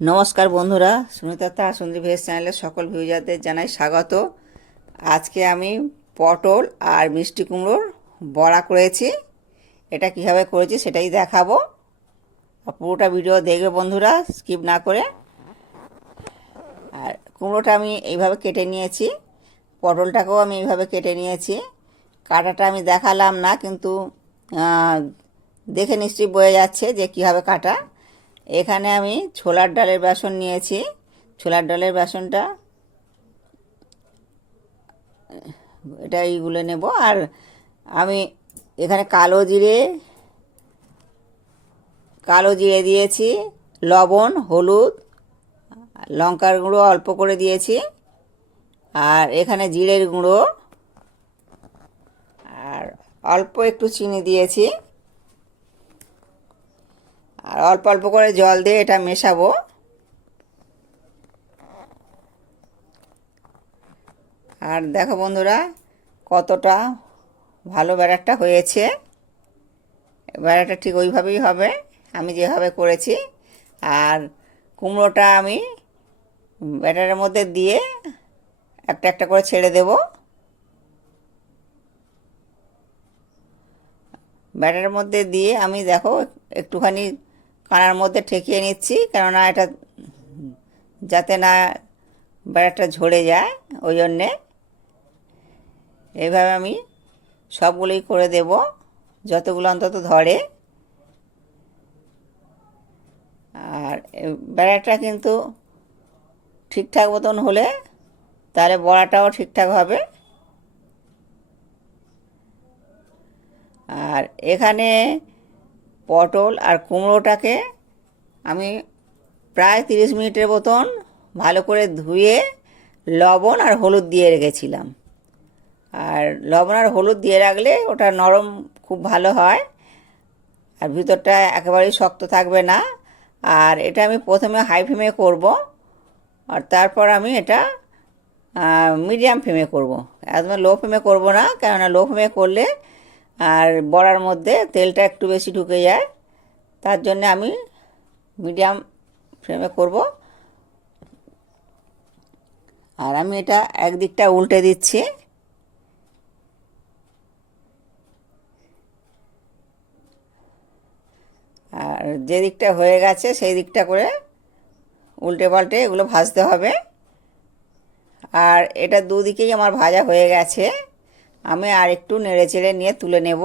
নমস্কার বন্ধুরা, সুনিতা সুন্দরী ভেজ চ্যানেলের সকল ভিউজারদের জানাই স্বাগত। আজকে আমি পটল আর মিষ্টি কুমড়োর বড়া করেছি। এটা কিভাবে করেছি সেটাই দেখাবো। পুরোটা ভিডিও দেখবে বন্ধুরা, স্কিপ না করে। আর কুমড়োটা আমি এইভাবে কেটে নিয়েছি, পটলটাকেও আমি এইভাবে কেটে নিয়েছি। কাটাটা আমি দেখালাম না, কিন্তু দেখে নিশ্চয়ই বোঝা যাচ্ছে যে কীভাবে কাটা। এখানে আমি ছোলার ডালের বেসন নিয়েছি। ছোলার ডালের বেসনটা এটা এইগুলো নেব। আর আমি এখানে কালো জিরে দিয়েছি, লবণ, হলুদ, লঙ্কার গুঁড়ো অল্প করে দিয়েছি, আর এখানে জিরের গুঁড়ো, আর অল্প একটু চিনি দিয়েছি, আর অল্প অল্প করে জল দিয়ে এটা মেশাবো। আর দেখো বন্ধুরা, কতটা ভালো ব্যাটারটা হয়েছে। ব্যাটারটা ঠিক ওইভাবেই হবে আমি যেভাবে করেছি। আর কুমড়োটা আমি ব্যাটারের মধ্যে দিয়ে একটা একটা করে ছেড়ে দেব। ব্যাটারের মধ্যে দিয়ে আমি দেখো একটুখানি কানার মধ্যে ঠেকিয়ে নিচ্ছি, কেননা এটা যাতে না ব্যাটারটা ঝরে যায়, ওই জন্যে এইভাবে আমি সবগুলোই করে দেব, যতগুলো অন্তত ধরে। আর ব্যাটারটা কিন্তু ঠিকঠাক মতন হলে তাহলে বড়াটাও ঠিকঠাক হবে। আর এখানে পটল আর কুমড়োটাকে আমি প্রায় 30 মিনিটের মতন ভালো করে ধুয়ে লবণ আর হলুদ দিয়ে রেখেছিলাম। আর লবণ আর হলুদ দিয়ে রাখলে ওটা নরম খুব ভালো হয়, আর ভিতরটা একেবারেই শক্ত থাকবে না। আর এটা আমি প্রথমে হাই ফ্লেমে করব, আর তারপর আমি এটা মিডিয়াম ফ্লেমে করব। একদম লো ফ্লেমে করব না, কেননা লো ফ্লেমে করলে আর বড়ার মধ্যে তেলটা একটু বেশি ঢুকে যায়। তার জন্য আমি মিডিয়াম ফ্লেমে করব। আর আমি এটা একদিকটা উল্টে দিচ্ছি। আর যে দিকটা হয়ে গেছে সেই দিকটা করে উল্টে পাল্টে এগুলো ভাজতে হবে। আর এটা দুদিকেই আমার ভাজা হয়ে গেছে, আমি আর একটু নেড়ে চেড়ে নিয়ে তুলে নেব।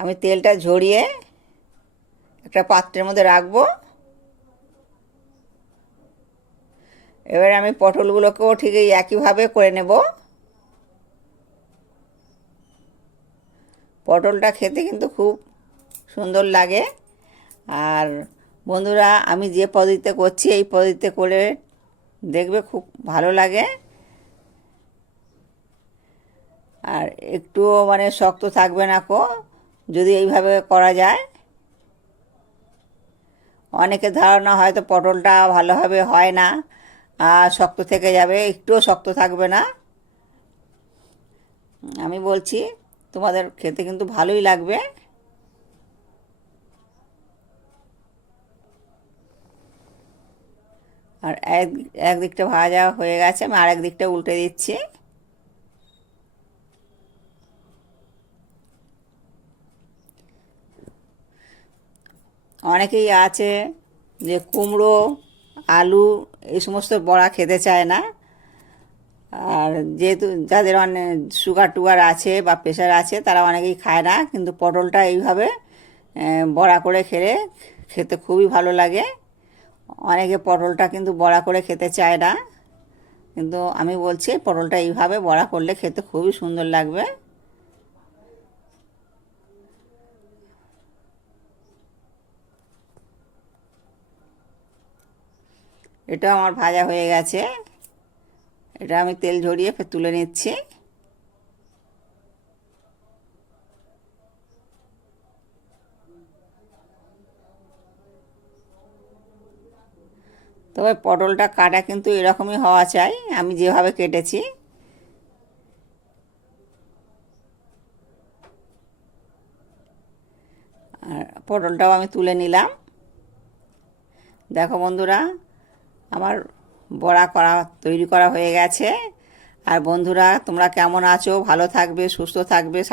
আমি তেলটা ঝরিয়ে একটা পাত্রের মধ্যে রাখবো। এবার আমি পটলগুলোকেও ঠিক এই একইভাবে করে নেব। পটলটা খেতে কিন্তু খুব সুন্দর লাগে। আর বন্ধুরা, আমি যে পদ্ধতিতে করছি এই পদ্ধতিতে করে দেখবে, খুব ভালো লাগে। আর একটুও মানে শক্ত থাকবে না যদি এইভাবে করা যায়। অনেকের ধারণা হয়তো পটলটা ভালোভাবে হয় না, শক্ত থেকে যাবে, একটুও শক্ত থাকবে না। আমি বলছি তোমাদের খেতে কিন্তু ভালোই লাগবে। আর একদিকটা ভাজা হয়ে গেছে, আমি আরেক দিকটা উল্টে দিচ্ছি। অনেকেই আছে যে কুমড়ো, আলু এই সমস্ত বড়া খেতে চায় না। আর যেহেতু যাদের অনেক সুগার টুগার আছে বা প্রেশার আছে তারা অনেকেই খায় না, কিন্তু পটলটা এইভাবে বড়া করে খেতে খুবই ভালো লাগে। অনেকে পটলটা কিন্তু বড়া করে খেতে চায় না, কিন্তু আমি বলছি পটলটা এইভাবে বড়া করলে খেতে খুবই সুন্দর লাগবে। এটা আমার ভাজা হয়ে গেছে, এটা আমি তেল ঝরিয়ে ফের তুলে নিচ্ছি। তবে পটলটা কাটা কিন্তু এরকমই হওয়া চাই, আমি যেভাবে কেটেছি। আর পটলটাও আমি তুলে নিলাম। দেখো বন্ধুরা, আমার বড়া তৈরি করা হয়ে গেছে। আর বন্ধুরা, তোমরা কেমন আছো? ভালো থাকবে, সুস্থ থাকবে।